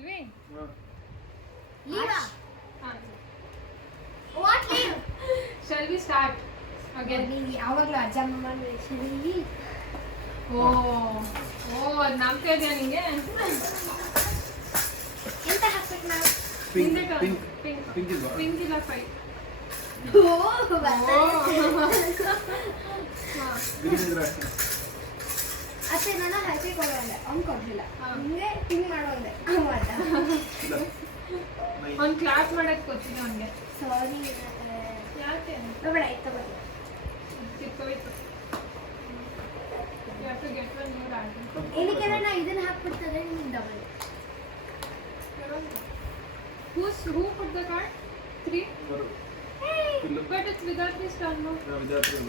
Shalvi? Leave. What leave? Shall we start again? ಯಾವಾಗಲೂ ಅಜ್ಜಮ್ಮ ಶರೀ ಓ ಅದು ನಂಬ್ತಾ ಇದೆಯಾ ನಿಂಗೆ? ಎಂತ ಹಾಕ್ಬೇಕು ನಾವು? ಪಿಂಕ್ ಇಲ್ಲ ಫೈ. ಅತ್ತೆ ನಾನು ಹಸಿ ಕೊಡೋಲ್ಲ ಅವ್ನು ಕೊಡಲಿಲ್ಲ ಹಂಗೆ ಪಿಂಕ್ ಮಾಡೋದೆ ಅವ್ನು ಕ್ಲಾಸ್ ಮಾಡಕ್ಕೆ ಗೊತ್ತಿಲ್ಲ ಅವನಿಗೆ. ಸಾರಿ ಯಾಕೆ ಬೇಡ ಆಯ್ತು ತಗೋತೀನಿ ಚಿಕ್ಕವಿತ್ತು. You have to get one new ರಾಗಿ. ಏನಕ್ಕೆ ನಾ ಇದನ್ನ ಹಾಕ್ಬಿಡ್ತಾರೆ ನಿಮ್ಗೆ double. Who put the card? 3? But it's without this turn, no? No, without this.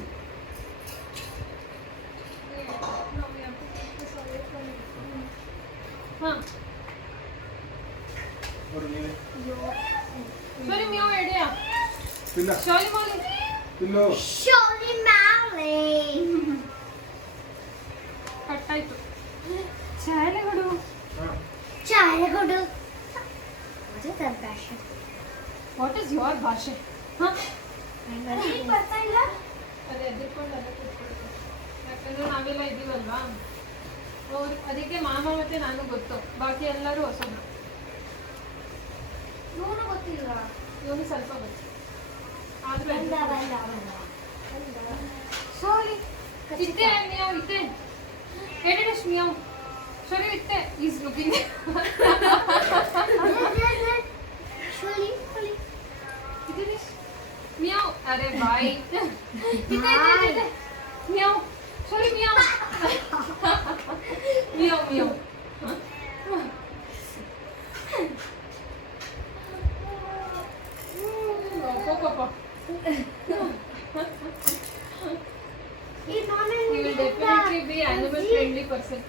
No, we have to take this away from it. Huh. Sorry, meow idea. Pilla. Shali Molly. Pillo. ಶೋಲಿ ಮಾಲೆ ಕಟ್ಟಾಯ್ತು. ಚಾಲೆಗಳು. ಚಾಯ್ ಕೊಡು. ಅದೇ ತನ್ನ ಭಾಷೆ. What is your ಭಾಷೆ? Huh? ನನಗೆ ಬರ್ತಾ ಇಲ್ಲ. ಅದೇ ಎದ್ದುಕೊಂಡು ಅಲ್ಲೇ ಕೂತ್ಕೊಳ್ತು. ಯಾಕಂದ್ರೆ ನಾವೆಲ್ಲ ಇದ್ದೀವಲ್ವಾ, ಅವ್ರು ಅದಕ್ಕೆ ಮಾಮ ಮತ್ತೆ ನಾನು ಗೊತ್ತು, ಬಾಕಿ ಎಲ್ಲರೂ ಹೊಸಬ್ರು. ಇವನು ಗೊತ್ತಿಲ್ಲ. ಇವನು ಸ್ವಲ್ಪ ಗೊತ್ತು ಆದ್ರೆ ಸೋಲಿ ಇತ್ತೆ ಮಿಯಾವ್ ಇತ್ತೆ ಎಡಿಡಿಶ್ ಮಿಯಾವ್ ಸರಿ ಇತ್ತೆ ಈಸ್ ಲುಕಿಂಗ್ ಸೋಲಿ ಸೋಲಿ ಎಡಿಡಿಶ್ ಮಿಯಾವ್ ಅರೆ ಬಾಯ್ ಇತ್ತೆ ಇತ್ತೆ ಮಿಯಾವ್ ಸರಿ ಮಿಯಾವ್ ಮಿಯಾವ್ ಮಿಯಾವ್ He will definitely be animal friendly person.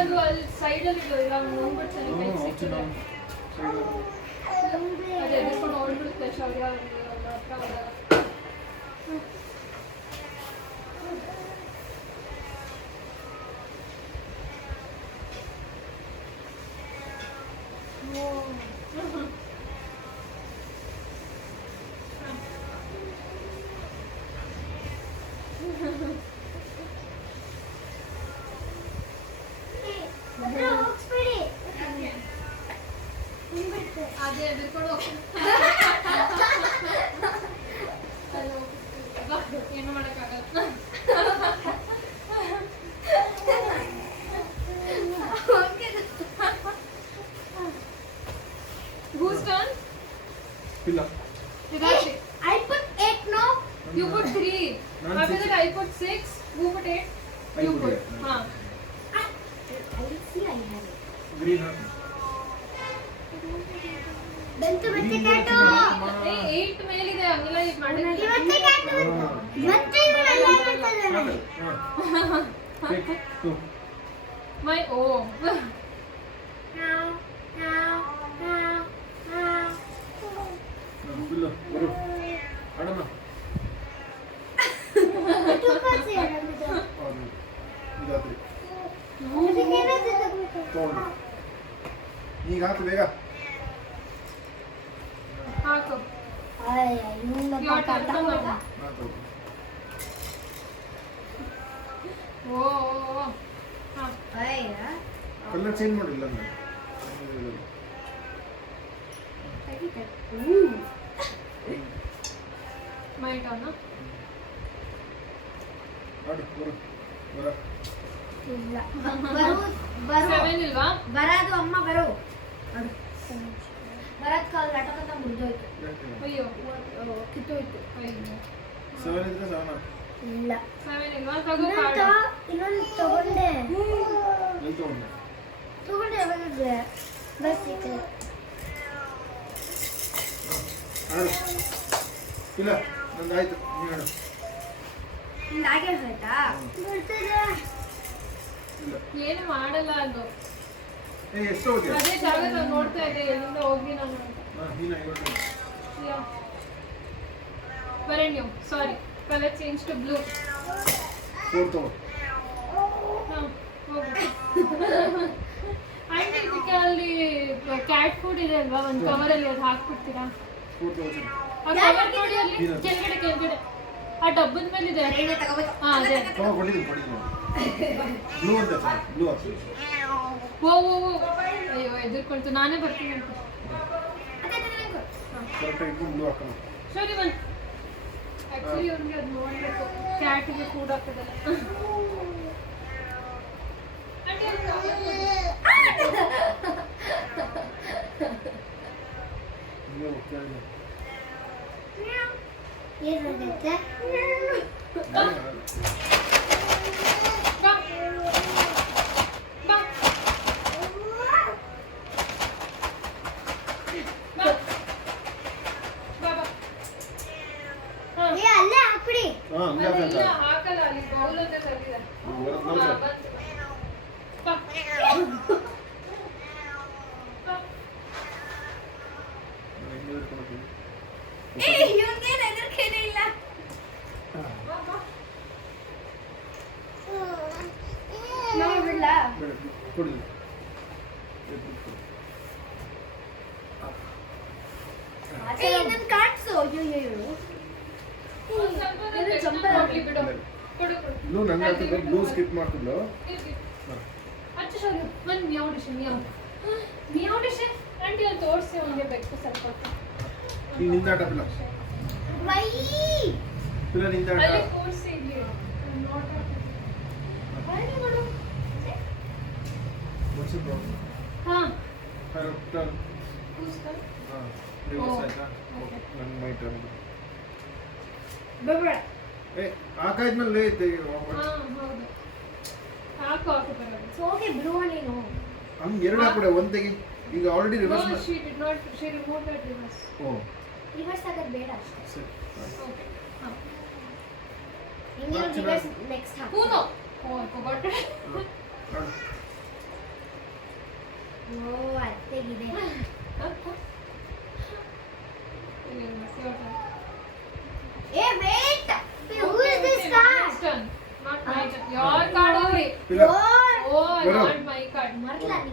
ಅದು ಅಲ್ಲಿ ಸೈಡ್ ಅಲ್ಲಿ ಇಲ್ಲ ನೋಡ್ಬಿಡ್ತಾನೆ ಕೈ ಸಿಕ್ಕಿದ್ರೆ ಅದು ಎದ್ಕೊಂಡು ನೋಡ್ಬಿಡುತ್ತೆ ಶೌರ್ಯ ಹತ್ರ ಹೋದಾಗ. ಅದೇ ಎದ್ಕೊಂಡು ಏನು ಮಾಡಕ್ಕಾಗಲ್ಲ. Whose turn? Pilla. Hidashi. I put 8 no. You put 3. None After six. that I put 6. Who put 8? I You put put. 8. हाँ. I see I have it. Green hat. ಬಂತು ಮತ್ತೆ ಕ್ಯಾಟು. 8 ಮೇಲಿದೆ ಹಂಗೆಲ್ಲ ಇದು ಮಾಡಿ. ಮತ್ತೆ ಕ್ಯಾಟು. ಮತ್ತೆ ಇವಳೆಲ್ಲ ಮಾಡ್ತಿದ್ದಾನೆ. Take 2. My oh. Now, now, now, now. Pillo. Bro. Adama. ತುಕಸಿ ಆಡೋದು. ಹೌದು. ಇದಾದ್ರಿ. ಇದಕ್ಕೆ ಏನದು ತಗೊಂಡು. ತಗೊಂಡು. ಈಗ ಹಾಕು ಬೇಗ. ಹಾಕು. ಅಯ್ಯ ಇವನ್ನ Your turn, come on. ಹಾಕು. ಓ. ಹಾ. ಅಯ್ಯ. ಕಲರ್ ಚೇಂಜ್ ಮಾಡಿಲ್ಲ ನಾನು. My turn, huh? ಆಡಿ ಬರು. ಬರ. ಇಲ್ಲ. ಬರು 7 ಇಲ್ವಾ? ಬರದು ಅಮ್ಮ ಬರು. ಬರದ್ ಕಾಲ್ ನಾಟಕಂತ ಮುರಿದೋಯ್ತು. ಅಯ್ಯೋ ಕಿತ್ತೋಯ್ತು. ಅಯ್ಯೋ 7 ಇದ್ರೆ 7 ಇಲ್ಲ. 7 ಇಲ್ವಾ? ತಗೋ ಕಾರ್ಡ್. ಇನ್ನೊಂದು ತಗೊಂಡೆ. ಎಲ್ಲಿ ತಗೊಂಡೆ? ತಗೊಂಡೆ ಯಾವಾಗಲೇ ಬಸ್ ಸಿಕ್ಕಿದೆ. ಆಡು. ಇಲ್ಲ ನಂದು ಆಯ್ತು ನೀನು ಆಡು. ಹಾಗೆ ಹೋಯ್ತಾ ಬರ್ತಿದೆ. ಇಲ್ಲ ಏನು ಮಾಡಲ್ಲ ಅದು. ಎಷ್ಟು ಹೋಗ್ತೀಯ? ಅದೇ ಜಾಗ ನಾವು ನೋಡ್ತಾ ಇದ್ದೆ ಎಲ್ಲಿಂದ ಹೋಗಿ ನಾನು ಅಂತ. ನೀನು 50. Perennial. Sorry. Color change to blue. 4 ತಗೋ. ಹಾಂ ಹೋಗು ಆಂಟಿ ಇದಕ್ಕೆ ಅಲ್ಲಿ ಕ್ಯಾಟ್ ಫುಡ್ ಇದೆ ಅಲ್ವಾ ಒಂದು ಕವರಲ್ಲಿ ಅದು ಹಾಕ್ಬಿಡ್ತೀರಾ 4 ತಗೋ ಸರಿ. ಆ ಕವರ್ ನೋಡಿ ಅಲ್ಲಿ ಕೆಳಗಡೆ ಆ ಡಬ್ಬದ ಮೇಲೆ ಇದೆ ಹಾಂ ಅದೇ ತಗೋ ಕೊಟ್ಟಿದ್ದೀನಿ. ಬ್ಲೂ ಅಂತ ಬ್ಲೂ ಹಾಕ್ತೀನಿ. ಓ ಓ ಓ ಅಯ್ಯೋ ಎದುರ್ಕೊಳ್ತು ನಾನೇ ಬರ್ತೀನಿ ಅಂತ ಕರೆಕ್ಟಾಗಿ ಬ್ಲೂ ಹಾಕೋಣ. ಸರಿ ಬನ್ನಿ ಆ್ಯಕ್ಚುಲಿ ಅವ್ನಿಗೆ ಅದು ನೋಡಬೇಕು ಕ್ಯಾಟಿಗೆ ಫುಡ್ ಹಾಕೋದಲ್ಲ ಆಂಟಿ ಅದು ಬ್ಲೂ ಕೇಳಿದೆ. ಏನು ಬರುತ್ತೆ ಬಾ ಬಾ ಬಾ ಬಾ ಬಾ ಹಾಂ ಏ ಅಲ್ಲೇ ಹಾಕ್ಬಿಡಿ ಹಾಂ ಹಂಗೆ ಹಾಕಂತ. ಇಲ್ಲ ಹಾಕಲ್ಲ ಅಲ್ಲಿ ಬೌಲ್ ಅಂತ ಕರೀತಾರೆ ಬರುತ್ತೆ. ಬಾ ಹಿಂಗೆ ಹಿಡ್ಕೊಂಡ್ಬಿಡ್ತೀನಿ. ಏ ಇವನ್ಗೇನು ಹೆದರಿಕೆನೇ ಇಲ್ಲ ನೋಡ್ಬಿಡ್ಲ ಬೇಡ, ಕೊಡಿ. ಏ ನನ್ ಕಾಡ್ಸು ಅಯ್ಯೋ ಇದು ಜಂಪರ್ ಹೋಗ್ಲಿ ಬಿಡು ಕೊಡು ಕೊಡು ಬ್ಲೂ ನಂಗೆ ಹಾಕಿದ್ರೆ ಬ್ಲೂ ಸ್ಕಿಪ್ ಮಾಡ್ತಿದ್ಲು. ಅಚ್ಚು ಸರಿ ಒಂದು ಮಿಯಾವ್ ಡಿಶ್ ಮಿಯಾವ್ ಡಿಶ್ ಆಂಟಿ ಅಲ್ಲಿ ತೋರಿಸಿ ಅವನಿಗೆ ಬೇಕು ಸ್ವಲ್ಪ ಹೊತ್ತು. ಈಗ ನಿಂದ ಆಟ ಪಿಲ್ಲ. ವೈ ಪಿಲ್ಲ ನಿಂದ ಆಟ. ಅಲ್ಲಿ ತೋರಿಸಿ ಇಲ್ಲಿ ನೋಟ ಅಲ್ಲಿ ಮಾಡು What's the problem? ಹಾಂ Turn. ಕೂಸ್ಕೊ ಹಾಂ ರಿವರ್ಸ್ Oh, ಆಯ್ತಾ? okay. ನನ್ನ ಮೈ ಟರ್ನ್. ಬೇಡ ಏ ಹಾಕಾದ್ಮೇಲೆ ಹಾಂ ಹೌದು ಹಾಕು ಹಾಕು ಬರೋದು ಸೋಗೆ ಬ್ಲೂ ನೀನು ಹಂಗೆ ಎರಡು ಹಾಕ್ಬಿಡೆ ಒಂದು ತೆಗಿ. ಈಗ ಆಲ್ರೆಡಿ ರಿವರ್ಸ್ No, ಮಾಡಿ. she did not. She removed that reverse. ಓ ರಿವರ್ಸ್ ಆಗೋದು ಬೇಡ ಅಷ್ಟೇ ಸರಿ. Okay. Huh. ಹಿಂಗೆ ರಿವರ್ಸ್ ನೆಕ್ಸ್ಟ್ ಹಾಕು Uno. Oh, I forgot.